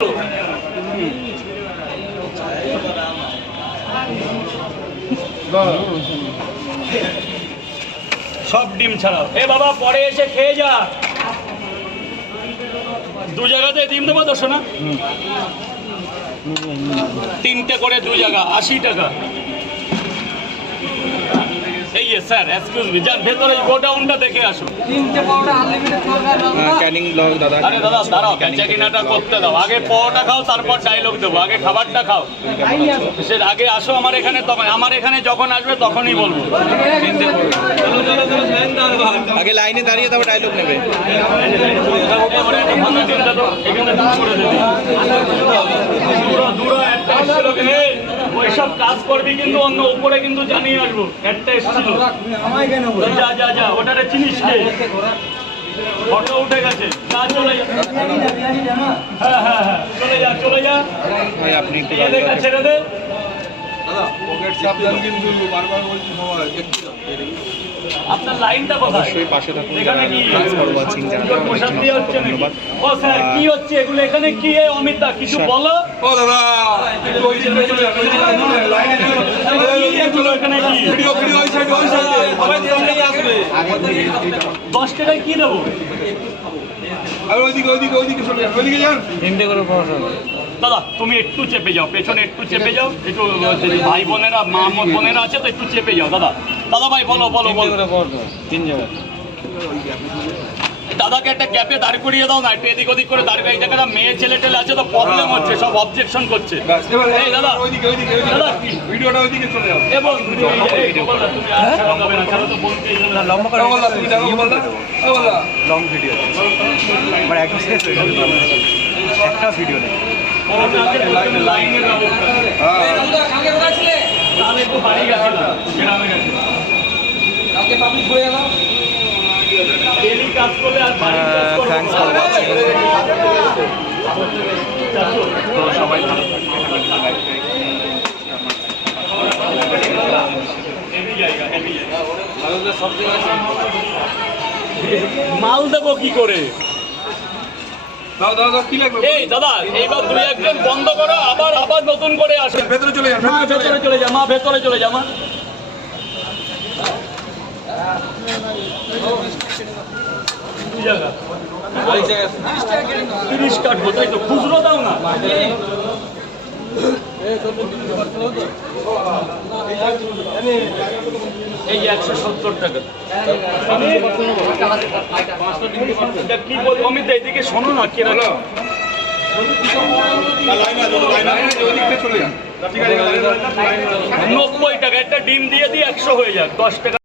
সব ডিম ছাড়াও। এ বাবা পরে এসে খেয়ে যা। দু জায়গাতে ডিম দেবো তো শোনা, 3টে করে 2 জায়গা 80 টাকা। এই স্যার এক্সকিউজ মি, যান ভেতরে গোডাউনটা দেখে আসো। 3টে পাউডার আনলিমিটেড সরকার ক্যানিং ব্লগ দাদা। আরে দাদা দাঁড়াও, বেচাকিনাটা করতে দাও। আগে পরোটা খাও, তারপর ডায়লগ দেবো। আগে খাবারটা খাও, সে আগে আসো আমার এখানে। তখন আমার এখানে যখন আসবে তখনই বলবো। আগে লাইনে দাঁড়িয়ে তবে ডায়লগ নেবে। ওইসব কাজ করবি কিন্তু অন্য উপরে কিন্তু জানিয়ে আসবো। একটা এসেছিল, যা যা যা, ওটারে চিনিস কে? ফটো উঠে গেছে, যা চলে যা। হ্যাঁ হ্যাঁ হ্যাঁ, চলে যা চলে যা। ভাই আপনি একটু ছেড়ে দে। আপনার লাইনটা কোথায়? অবশ্যই পাশে থাকুন। এখানে কি ধন্যবাদ। ও স্যার কি হচ্ছে এগুলো এখানে? কি অমিত দা কিছু বলো। ও দাদা এখানে কি 10 টাকায় কি দেবো? দাদা তুমি একটু চেপে যাও, পেছনে একটু চেপে যাও। একটু ভাই বোনেরা মা বোনেরা আছে তো, একটু চেপে যাও। দাদা দাদা ভাই বলো বলো বলো। 3 জায়গা। দাদাকে একটা ক্যাপে দাঁড় করিয়ে দাও না, একটু এদিক ওদিক করে দাঁড় করিয়ে। দেখা মেয়ে ছেলে টেলে আছে তো, প্রবলেম হচ্ছে, সব অবজেকশন করছে। এই দাদা দাদা ভিডিওটা ওইদিকে চলে যাও। এবং তুমি লম্বা করে তুমি দেখো বললা লং ভিডিও আমার একদম শেষ হয়ে গেল। একটা ভিডিও নেই। লাইনের ব্যবস্থা তাহলে একটু বাড়ি গেছিলাম, গ্রামে গেছিলাম। ডেলি কাজ করলে আর বাড়ির কাজ করবো। Thanks for watching. সবাই ভালো মাল দেবো কি করে? দাও দাও দাও, কি লাগবে? এই দাদা এইবার 2-1 বন্ধ করো, আবার আবার নতুন করে আসো। ভেতরে চলে যান, মা ভেতরে চলে যা, মা ভেতরে চলে যা। মা 2 জায়গা 30 কাটবো, তাই তো? খুচরো দাও না। এই 170 টাকা। কি বলবো অমিত, এইদিকে শোনো না। কি লাইন আছে ওইদিকে চলে যান। 90 টাকা একটা ডিম দিয়ে দিই, 100 হয়ে যাক। 10 টাকা।